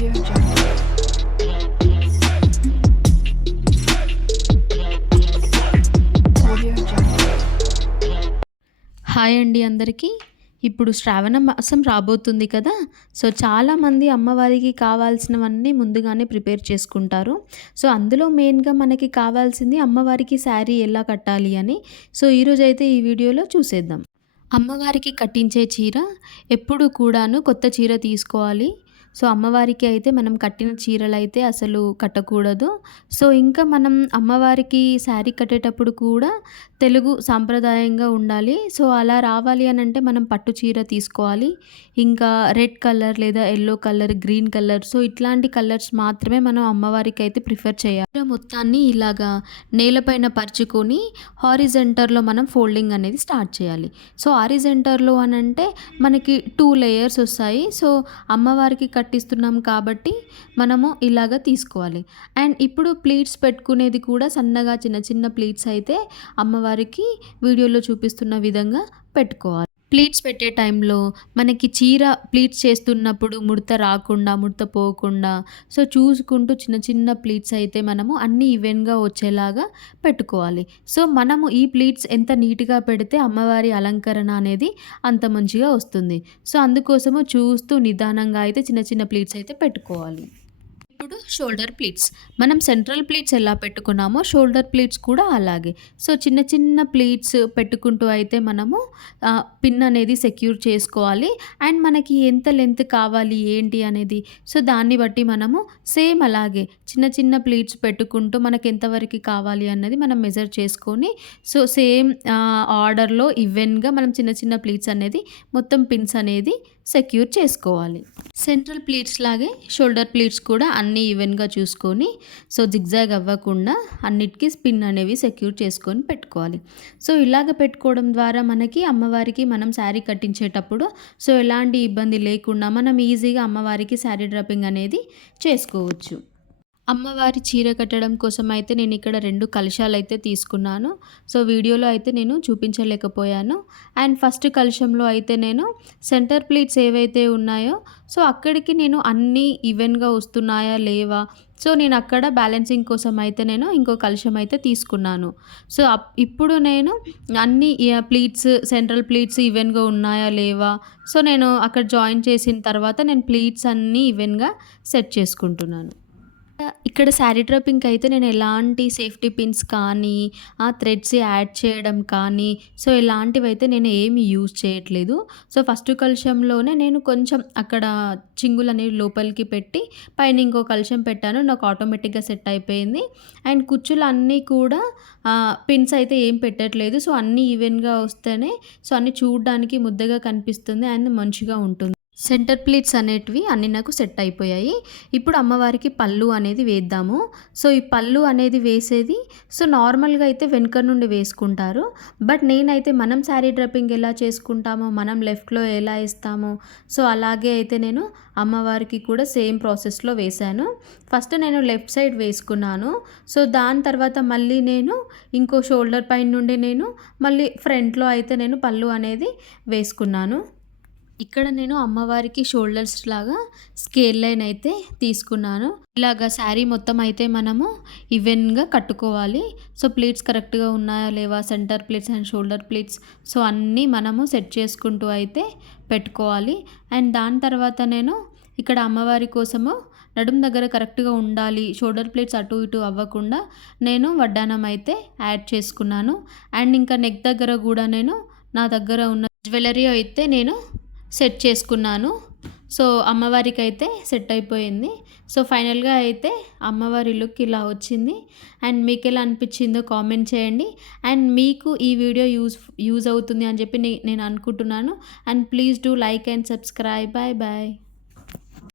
Audio Jungle. Audio Jungle. Hi అండి అందరికీ. ఇప్పుడు శ్రావణ మాసం రాబోతుంది కదా! సో, చాలామంది అమ్మవారికి కావాల్సినవన్నీ ముందుగానే ప్రిపేర్ చేసుకుంటారు. సో, అందులో మెయిన్‌గా మనకి కావాల్సింది అమ్మవారికి శారీ ఎలా కట్టాలి అని. సో, ఈరోజైతే ఈ వీడియోలో చూసేద్దాం. అమ్మవారికి కట్టించే చీర ఎప్పుడు కూడాను కొత్త చీర తీసుకోవాలి. సో, అమ్మవారికి అయితే మనం కట్టిన చీరలైతే అసలు కట్టకూడదు. సో, ఇంకా మనం అమ్మవారికి శారీ కట్టేటప్పుడు కూడా తెలుగు సాంప్రదాయంగా ఉండాలి. సో, అలా రావాలి అనంటే మనం పట్టు చీర తీసుకోవాలి. ఇంకా రెడ్ కలర్ లేదా yellow colour, green colour, so, ఇట్లాంటి కలర్స్ మాత్రమే మనం అమ్మవారికైతే ప్రిఫర్ చేయాలి. చీర మొత్తాన్ని ఇలాగా నేలపైన పరుచుకొని హారిజంటల్‌లో మనం ఫోల్డింగ్ అనేది స్టార్ట్ చేయాలి. సో, హారిజంటల్‌లో అనంటే మనకి 2 లేయర్స్ వస్తాయి. సో, అమ్మవారికి కట్టిస్తున్నాం కాబట్టి మనము ఇలాగ తీసుకోవాలి. అండ్ ఇప్పుడు ప్లీట్స్ పెట్టుకునేది కూడా సన్నగా చిన్న చిన్న ప్లీట్స్ అయితే అమ్మవారికి వీడియోలో చూపిస్తున్న విధంగా పెట్టుకోవాలి. ప్లీట్స్ పెట్టే టైంలో మనకి చీర ప్లీట్స్ చేస్తున్నప్పుడు ముడత రాకుండా, ముడత పోకుండా సో, చూసుకుంటూ చిన్న చిన్న ప్లీట్స్ అయితే మనము అన్నీ ఈవెన్‌గా వచ్చేలాగా పెట్టుకోవాలి. సో, మనము ఈ ప్లీట్స్ ఎంత నీట్‌గా పెడితే అమ్మవారి అలంకరణ అనేది అంత మంచిగా వస్తుంది. సో, అందుకోసము చూస్తూ నిదానంగా అయితే చిన్న చిన్న ప్లీట్స్ అయితే పెట్టుకోవాలి. ఇప్పుడు షోల్డర్ ప్లీట్స్. మనం సెంట్రల్ ప్లీట్స్ ఎలా పెట్టుకున్నామో షోల్డర్ ప్లీట్స్ కూడా అలాగే. సో, చిన్న చిన్న ప్లీట్స్ పెట్టుకుంటూ అయితే మనము పిన్ అనేది సెక్యూర్ చేసుకోవాలి. అండ్ మనకి ఎంత లెంత్ కావాలి ఏంటి అనేది సో, దాన్ని బట్టి మనము సేమ్ అలాగే చిన్న చిన్న ప్లీట్స్ పెట్టుకుంటూ మనకు ఎంతవరకు కావాలి అన్నది మనం మెజర్ చేసుకొని సో, సేమ్ ఆర్డర్‌లో ఈవెన్‌గా మనం చిన్న చిన్న ప్లీట్స్ అనేది మొత్తం పిన్స్ అనేది సెక్యూర్ చేసుకోవాలి. సెంట్రల్ ప్లీట్స్ లాగే షోల్డర్ ప్లీట్స్ కూడా అన్నీ ఈవెన్‌గా చూసుకొని సో, జిగ్‌జాగ్ అవ్వకుండా అన్నిటికీ స్పిన్ అనేవి సెక్యూర్ చేసుకొని పెట్టుకోవాలి. సో, ఇలాగ పెట్టుకోవడం ద్వారా మనకి అమ్మవారికి మనం శారీ కట్టించేటప్పుడు సో, ఎలాంటి ఇబ్బంది లేకుండా మనం ఈజీగా అమ్మవారికి శారీ డ్రాపింగ్ అనేది చేసుకోవచ్చు. అమ్మవారి చీర కట్టడం కోసం అయితే నేను ఇక్కడ 2 కలశాలైతే తీసుకున్నాను. సో, వీడియోలో అయితే నేను చూపించలేకపోయాను. అండ్ ఫస్ట్ కలశంలో అయితే నేను సెంటర్ ప్లీట్స్ ఏవైతే ఉన్నాయో సో, అక్కడికి నేను అన్నీ ఈవెన్‌గా వస్తున్నాయా లేవా సో, నేను అక్కడ బ్యాలెన్సింగ్ కోసం అయితే నేను ఇంకో కలశం అయితే తీసుకున్నాను. సో, ఇప్పుడు నేను అన్ని ప్లీట్స్ సెంట్రల్ ప్లీట్స్ ఈవెన్‌గా ఉన్నాయా లేవా సో, నేను అక్కడ జాయిన్ చేసిన తర్వాత నేను ప్లీట్స్ అన్నీ ఈవెన్‌గా సెట్ చేసుకుంటున్నాను. ఇక్కడ శారీ డ్రాపింగ్‌కి అయితే నేను ఎలాంటి సేఫ్టీ పిన్స్ కానీ, థ్రెడ్స్ యాడ్ చేయడం కానీ సో, ఇలాంటివైతే నేను ఏమి యూజ్ చేయట్లేదు. సో, ఫస్ట్ కలశంలోనే నేను కొంచెం అక్కడ చింగులనేవి లోపలికి పెట్టి పైన ఇంకో కలశం పెట్టాను. నాకు ఆటోమేటిక్‌గా సెట్ అయిపోయింది. అండ్ కుచ్చులన్నీ కూడా పిన్స్ అయితే ఏం పెట్టట్లేదు. సో, అన్నీ ఈవెన్‌గా వస్తేనే సో, అన్నీ చూడడానికి ముద్దగా కనిపిస్తుంది అండ్ మంచిగా ఉంటుంది. సెంటర్ ప్లీట్స్ అనేటివి అన్నీ నాకు సెట్ అయిపోయాయి. ఇప్పుడు అమ్మవారికి పళ్ళు అనేది వేద్దాము. సో, ఈ పళ్ళు అనేది వేసేది సో, నార్మల్‌గా అయితే వెనక నుండి వేసుకుంటారు. బట్ నేనైతే మనం శారీ డ్రాపింగ్ ఎలా చేసుకుంటామో, మనం లెఫ్ట్‌లో ఎలా ఇస్తామో సో, అలాగే అయితే నేను అమ్మవారికి కూడా సేమ్ ప్రాసెస్‌లో వేశాను. ఫస్ట్ నేను లెఫ్ట్ సైడ్ వేసుకున్నాను. సో, దాని తర్వాత మళ్ళీ నేను ఇంకో షోల్డర్ పైన నుండి నేను మళ్ళీ ఫ్రంట్‌లో అయితే నేను పళ్ళు అనేది వేసుకున్నాను. ఇక్కడ నేను అమ్మవారికి షోల్డర్స్ లాగా స్కేల్ లైన్ అయితే తీసుకున్నాను. ఇలాగ శారీ మొత్తం అయితే మనము ఈవెన్‌గా కట్టుకోవాలి. సో, ప్లీట్స్ కరెక్ట్‌గా ఉన్నాయా లేవా centre pleats and shoulder pleats so, అన్నీ మనము సెట్ చేసుకుంటూ అయితే పెట్టుకోవాలి. అండ్ దాని తర్వాత నేను ఇక్కడ అమ్మవారి కోసము నడుము దగ్గర కరెక్ట్‌గా ఉండాలి. షోల్డర్ ప్లీట్స్ అటు ఇటు అవ్వకుండా నేను వడ్డానం అయితే యాడ్ చేసుకున్నాను. అండ్ ఇంకా నెక్ దగ్గర కూడా నేను నా దగ్గర ఉన్న జ్యువెలరీ అయితే నేను సెట్ చేసుకున్నాను. సో, అమ్మవారికి అయితే సెట్ అయిపోయింది. సో, ఫైనల్‌గా అయితే అమ్మవారి లుక్ ఇలా వచ్చింది. అండ్ మీకు ఎలా అనిపించిందో కామెంట్ చేయండి. అండ్ మీకు ఈ వీడియో యూజ్ అవుతుంది అని చెప్పి నేను అనుకుంటున్నాను. And please do like and subscribe. Bye bye.